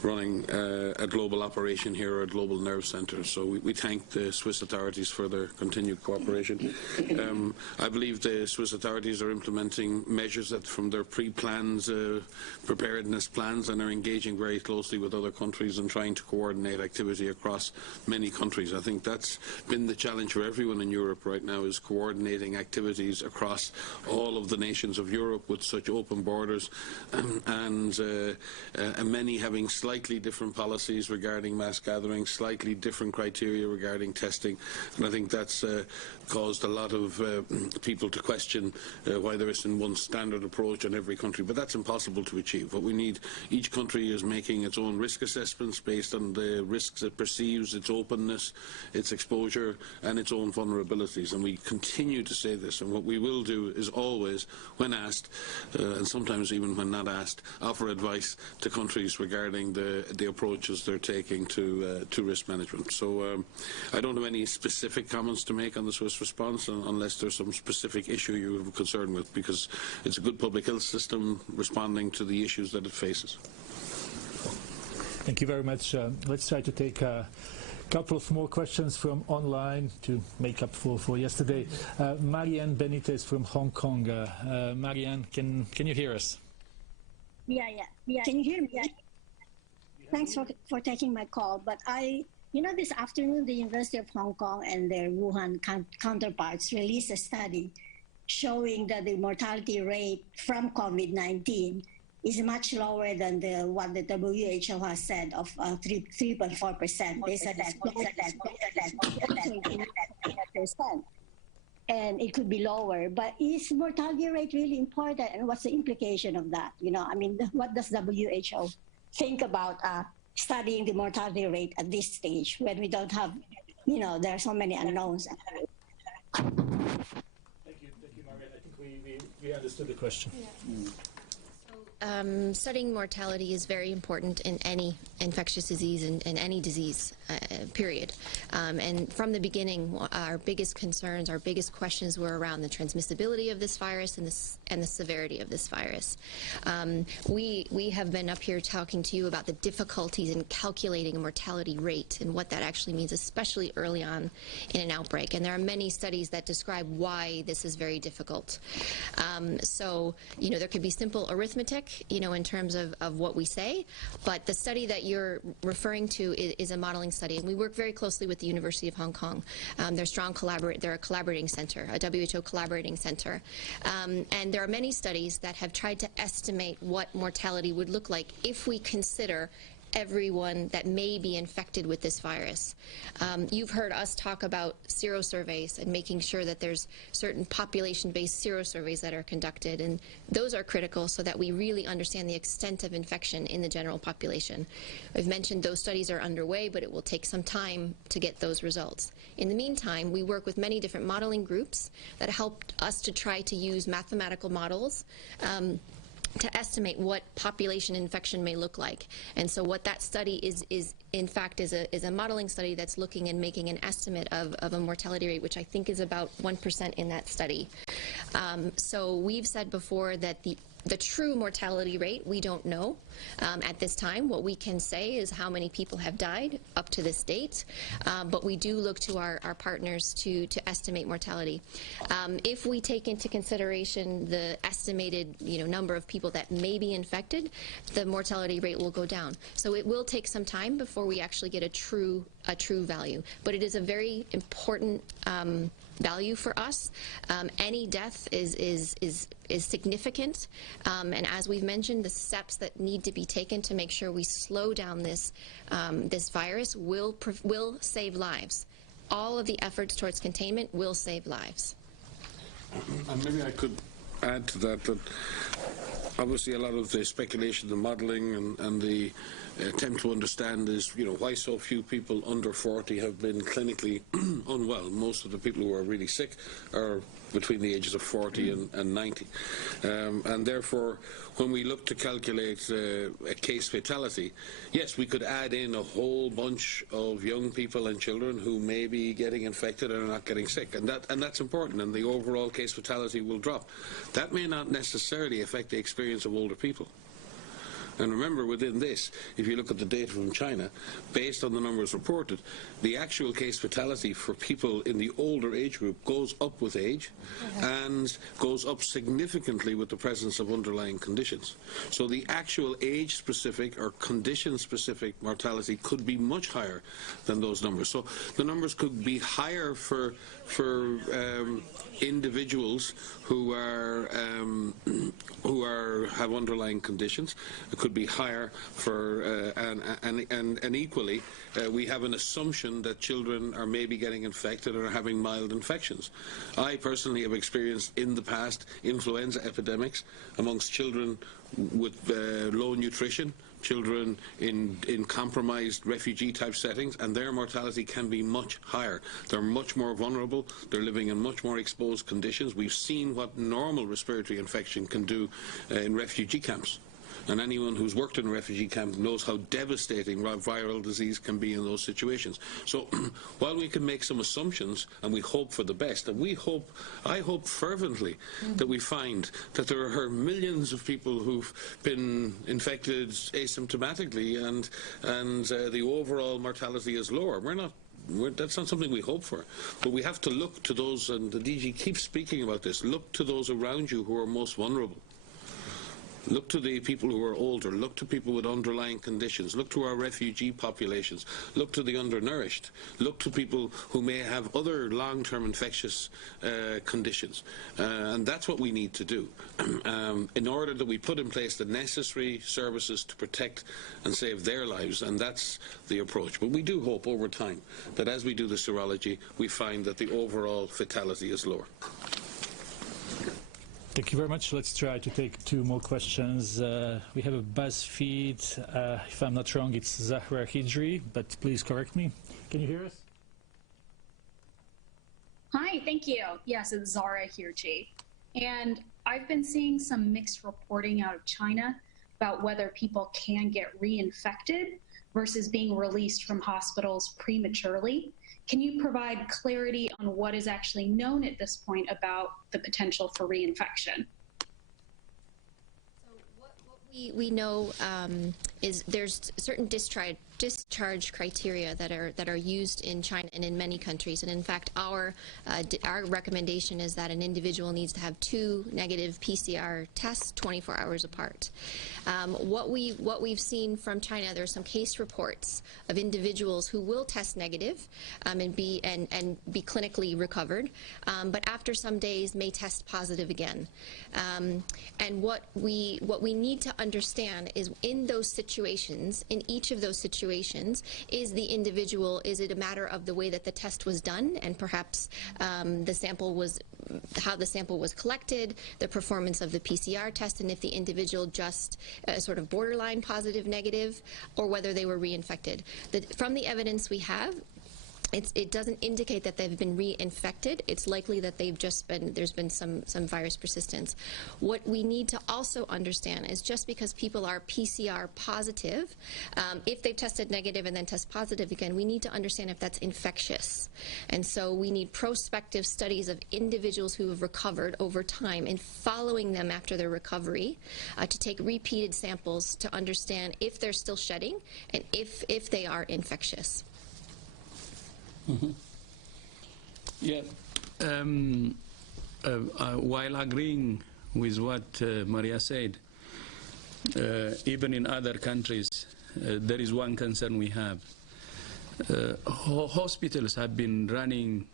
running a global operation here, or a global nerve center. So we thank the Swiss authorities for their continued cooperation. I believe the Swiss authorities are implementing measures that from their pre-plans, preparedness plans, and are engaging very closely with other countries and trying to coordinate activity across many countries. I think that's been the challenge for everyone in Europe right now, is coordinating activities across all of the nations of Europe with such open borders, and many having slightly different policies regarding mass gatherings, slightly different criteria regarding testing, and I think that's caused a lot of people to question why there isn't one standard approach in every country, but that's impossible to achieve. What we need, each country is making its own risk assessments based on the risks it perceives, its openness, its exposure, and its own vulnerabilities, and we continue to say this. And what we will do is always, when asked, and sometimes even when not asked, offer advice to countries regarding the approaches they're taking to risk management. So I don't have any specific comments to make on the Swiss response, unless there's some specific issue you have a concern with, because it's a good public health system responding to the issues that it faces. Thank you very much. Let's try to take a couple of more questions from online to make up for yesterday. Marianne Benitez from Hong Kong. Marianne, can you hear us? Yeah. Can you hear me? Yeah. Thanks for taking my call. But this afternoon, the University of Hong Kong and their Wuhan counterparts released a study showing that the mortality rate from COVID-19 is much lower than what the WHO has said of 3.4%. They said that and it could be lower. But is mortality rate really important, and what's the implication of that? What does WHO think about studying the mortality rate at this stage when we don't have, there are so many unknowns? Thank you, Marianne. I think we understood the question. Yeah. Studying mortality is very important in any infectious disease and any disease, period. And from the beginning, our biggest concerns, our biggest questions were around the transmissibility of this virus and the severity of this virus. We have been up here talking to you about the difficulties in calculating a mortality rate and what that actually means, especially early on in an outbreak. And there are many studies that describe why this is very difficult. So, there could be simple arithmetic, in terms of what we say, but the study that you're referring to is a modeling study, and we work very closely with the University of Hong Kong. They're a collaborating center, a WHO collaborating center, and there are many studies that have tried to estimate what mortality would look like if we consider everyone that may be infected with this virus. You've heard us talk about serosurveys and making sure that there's certain population-based serosurveys that are conducted, and those are critical so that we really understand the extent of infection in the general population. I've mentioned those studies are underway, but it will take some time to get those results. In the meantime, we work with many different modeling groups that helped us to try to use mathematical models to estimate what population infection may look like. And so what that study is in fact a modeling study that's looking and making an estimate of a mortality rate, which I think is about 1% in that study. So we've said before that the true mortality rate, we don't know at this time. What we can say is how many people have died up to this date, but we do look to our partners to estimate mortality. If we take into consideration the estimated number of people that may be infected, the mortality rate will go down. So it will take some time before we actually get a true value, but it is a very important value for us. Any death is significant, and as we've mentioned, the steps that need to be taken to make sure we slow down this virus will save lives. All of the efforts towards containment will save lives. And maybe I could add to that obviously a lot of the speculation, the modelling, and the attempt to understand is, why so few people under 40 have been clinically unwell. Most of the people who are really sick are between the ages of 40 and 90. And therefore, when we look to calculate a case fatality, yes, we could add in a whole bunch of young people and children who may be getting infected and are not getting sick. And that's important, and the overall case fatality will drop. That may not necessarily affect the experience of older people. And remember, within this, if you look at the data from China, based on the numbers reported, the actual case fatality for people in the older age group goes up with age and goes up significantly with the presence of underlying conditions. So the actual age-specific or condition-specific mortality could be much higher than those numbers. So the numbers could be higher for individuals who have underlying conditions. It could be higher for and equally we have an assumption that children are maybe getting infected or having mild infections. I personally have experienced in the past influenza epidemics amongst children with low nutrition, children in compromised refugee-type settings, and their mortality can be much higher. They're much more vulnerable. They're living in much more exposed conditions. We've seen what normal respiratory infection can do in refugee camps. And anyone who's worked in a refugee camp knows how devastating viral disease can be in those situations. So while we can make some assumptions, and we hope for the best, and I hope fervently that we find that there are millions of people who've been infected asymptomatically, and the overall mortality is lower. That's not something we hope for. But we have to look to those, and the DG keeps speaking about this, look to those around you who are most vulnerable. Look to the people who are older, look to people with underlying conditions, look to our refugee populations, look to the undernourished, look to people who may have other long-term infectious conditions. And that's what we need to do in order that we put in place the necessary services to protect and save their lives, and that's the approach. But we do hope over time that as we do the serology, we find that the overall fatality is lower. Thank you very much. Let's try to take two more questions. We have a BuzzFeed. If I'm not wrong, it's Zahra Hijri, but please correct me. Can you hear us? Hi, thank you. Yes, it's Zahra Hijri. And I've been seeing some mixed reporting out of China about whether people can get reinfected versus being released from hospitals prematurely. Can you provide clarity on what is actually known at this point about the potential for reinfection? So what we know is there's certain discharge criteria that are used in China and in many countries, and in fact our recommendation is that an individual needs to have 2 negative PCR tests 24 hours apart. What we've seen from China, there are some case reports of individuals who will test negative and be clinically recovered, but after some days may test positive again. And what we need to understand is in those situations, in each of those situations, is the individual, is it a matter of the way that the test was done and perhaps how the sample was collected, the performance of the PCR test, and if the individual just sort of borderline positive negative, or whether they were reinfected. From the evidence we have, it doesn't indicate that they've been reinfected. It's likely that there's been some virus persistence. What we need to also understand is just because people are PCR positive, if they've tested negative and then test positive again, we need to understand if that's infectious. And so we need prospective studies of individuals who have recovered over time and following them after their recovery to take repeated samples to understand if they're still shedding and if they are infectious. Mm-hmm. Yeah. While agreeing with what Maria said, even in other countries, there is one concern we have. Hospitals have been running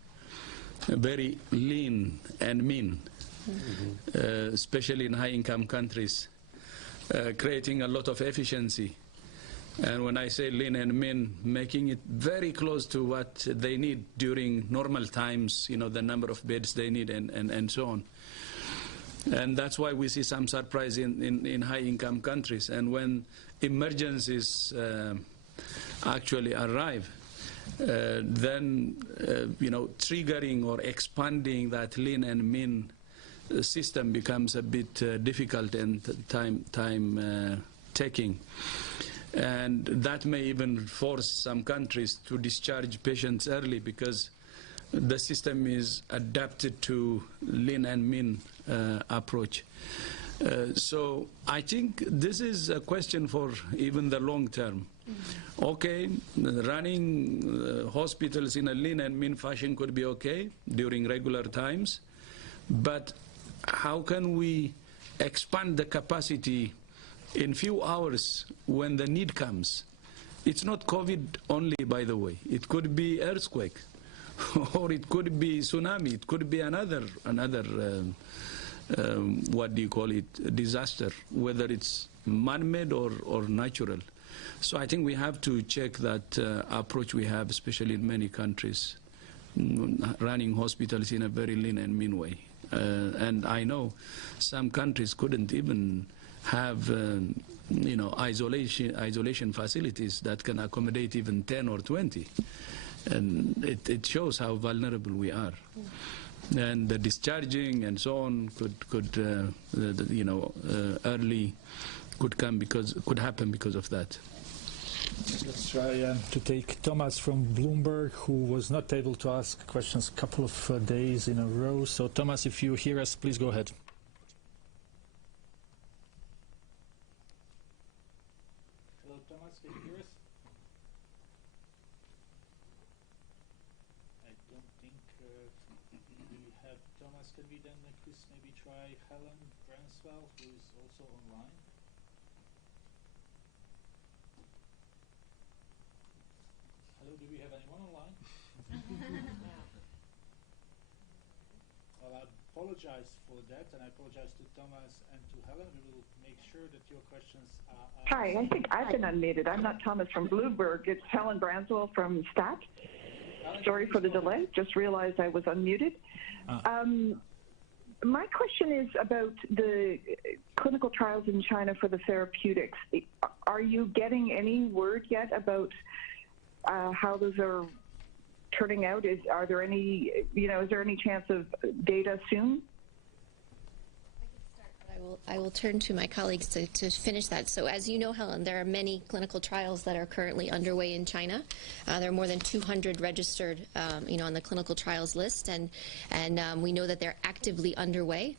very lean and mean, especially in high-income countries, creating a lot of efficiency. And when I say lean and mean, making it very close to what they need during normal times, you know, the number of beds they need and so on. And that's why we see some surprise in high-income countries. And when emergencies actually arrive, then, you know, triggering or expanding that lean and mean system becomes a bit difficult and time-taking. And that may even force some countries to discharge patients early because the system is adapted to lean and mean approach. So I think this is a question for even the long term. Okay, running hospitals in a lean and mean fashion could be okay during regular times, but how can we expand the capacity in few hours when the need comes? It's not COVID only, by the way. It could be earthquake, or it could be tsunami. It could be another what do you call it, disaster, whether it's man-made or natural. So I think we have to check that approach we have, especially in many countries, running hospitals in a very lean and mean way. And I know some countries couldn't even have you know, isolation facilities that can accommodate even 10 or 20. And it shows how vulnerable we are. And the discharging and so on could you know, early could happen because of that. Let's try to take Thomas from Bloomberg, who was not able to ask questions a couple of days in a row. So Thomas, if you hear us, please go ahead. Hello, Thomas, can you hear us? I don't think we have Thomas. Can we then, Chris, maybe try Helen Branswell, who is also online? Hello, do we have anyone online? Well, I apologize for that, and I apologize to Thomas and to Helen. We will make sure that your questions are... Hi, I think I've been unmuted. I'm not Thomas from Bloomberg. It's Helen Branswell from STAT. Sorry for the delay. Just realized I was unmuted. My question is about the clinical trials in China for the therapeutics. Are you getting any word yet about how those are turning out? Are there any, you know, is there any chance of data soon? I will turn to my colleagues to finish that. So as you know, Helen, there are many clinical trials that are currently underway in China. There are more than 200 registered, you know, on the clinical trials list, and we know that they're actively underway,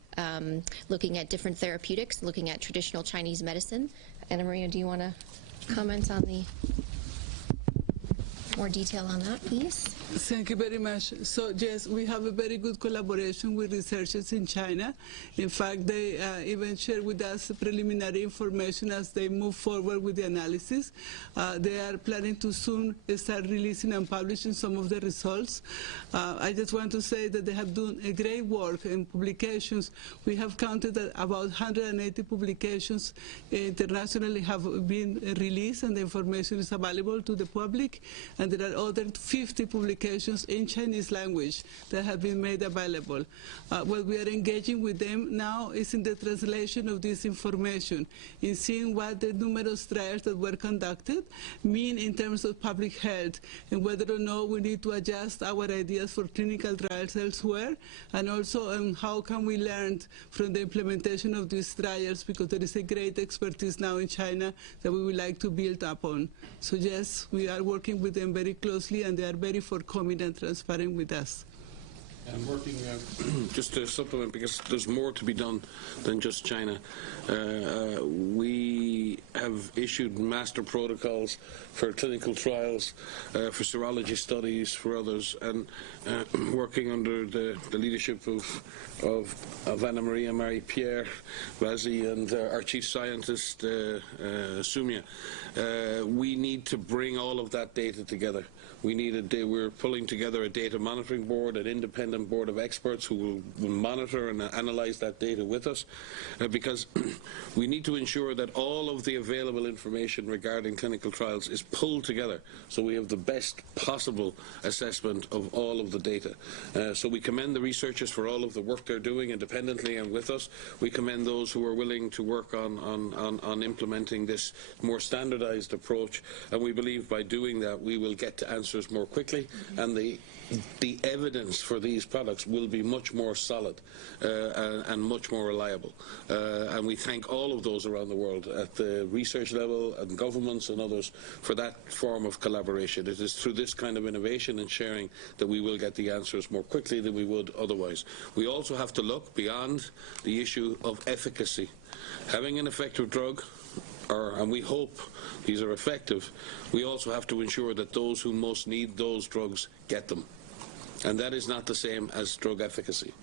looking at different therapeutics, looking at traditional Chinese medicine. Anna Maria, do you want to comment on the more detail on that, please? Thank you very much. So yes, we have a very good collaboration with researchers in China. In fact, they even share with us preliminary information as they move forward with the analysis. They are planning to soon start releasing and publishing some of the results. I just want to say that they have done a great work in publications. We have counted that about 180 publications internationally have been released, and the information is available to the public. And there are other 50 publications in Chinese language that have been made available. What we are engaging with them now is in the translation of this information, in seeing what the numerous trials that were conducted mean in terms of public health, and whether or not we need to adjust our ideas for clinical trials elsewhere, and also how can we learn from the implementation of these trials, because there is a great expertise now in China that we would like to build upon. So yes, we are working with them very closely, and they are very forthcoming and transparent with us. I'm working, just to supplement, because there's more to be done than just China. We have issued master protocols for clinical trials, for serology studies, for others, and working under the leadership of Anna Maria, Marie-Pierre, Razi, and our chief scientist, Sumya. We need to bring all of that data together. We're pulling together a data monitoring board, an independent independent board of experts who will monitor and analyze that data with us, because we need to ensure that all of the available information regarding clinical trials is pulled together so we have the best possible assessment of all of the data. So we commend the researchers for all of the work they're doing independently and with us. We commend those who are willing to work on implementing this more standardized approach, and we believe by doing that we will get to answers more quickly, and the evidence for these products will be much more solid and much more reliable. And we thank all of those around the world at the research level and governments and others for that form of collaboration. It is through this kind of innovation and sharing that we will get the answers more quickly than we would otherwise. We also have to look beyond the issue of efficacy. Having an effective drug, and we hope these are effective, we also have to ensure that those who most need those drugs get them. And that is not the same as drug efficacy.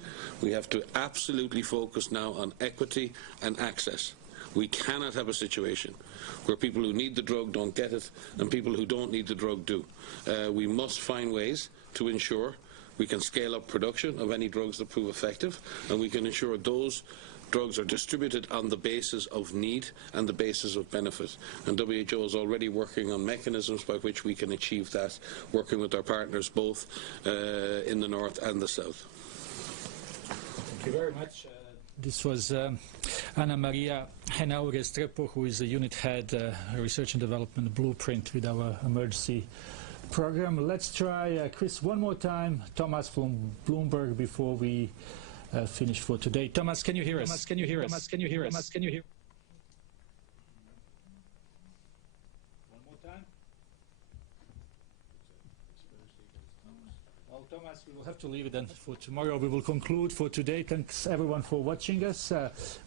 We have to absolutely focus now on equity and access. We cannot have a situation where people who need the drug don't get it and people who don't need the drug do. We must find ways to ensure we can scale up production of any drugs that prove effective, and we can ensure those drugs are distributed on the basis of need and the basis of benefit. And WHO is already working on mechanisms by which we can achieve that, working with our partners both in the north and the south. Thank you very much. This was Anna Maria Henao Restrepo, who is the unit head, research and development blueprint with our emergency program. Let's try Chris one more time. Thomas from Bloomberg before we finish for today. Thomas, can you hear us? Thomas, can you hear us? Thomas, can you hear us? Thomas, can you hear? One more time. Well, Thomas, we will have to leave it then for tomorrow. We will conclude for today. Thanks everyone for watching us.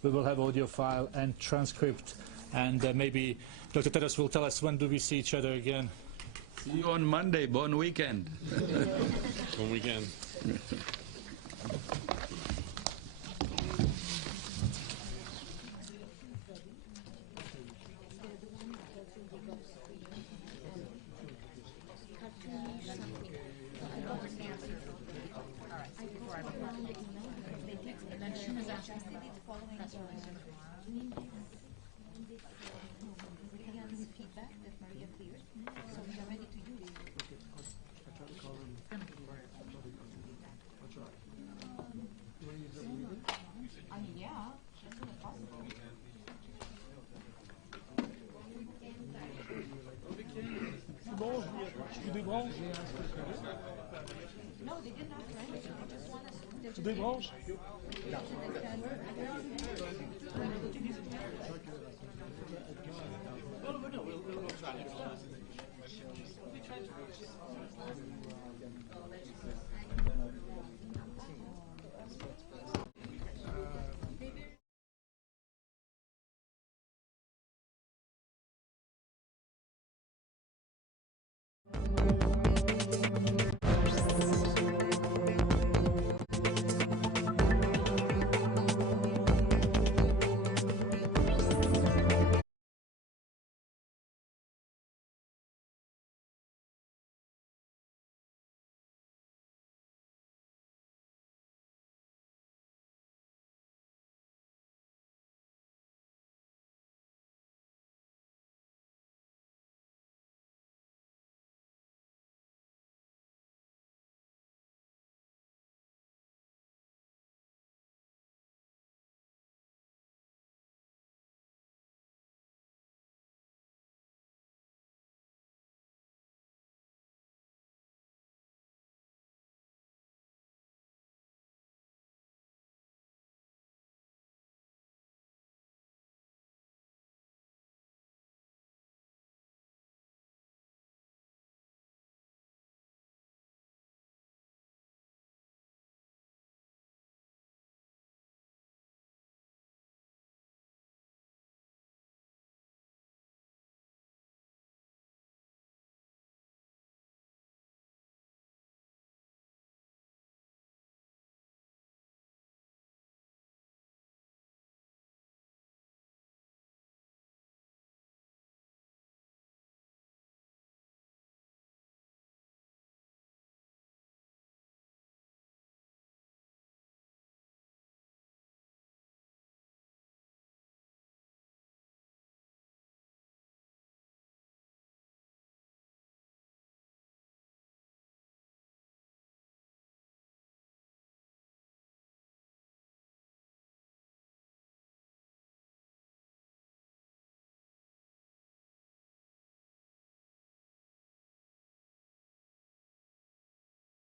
We will have audio file and transcript, and maybe Dr. Tedros will tell us when do we see each other again. See you on Monday. Bon weekend. Bon weekend. Non, they didn't have to. Tu débranches?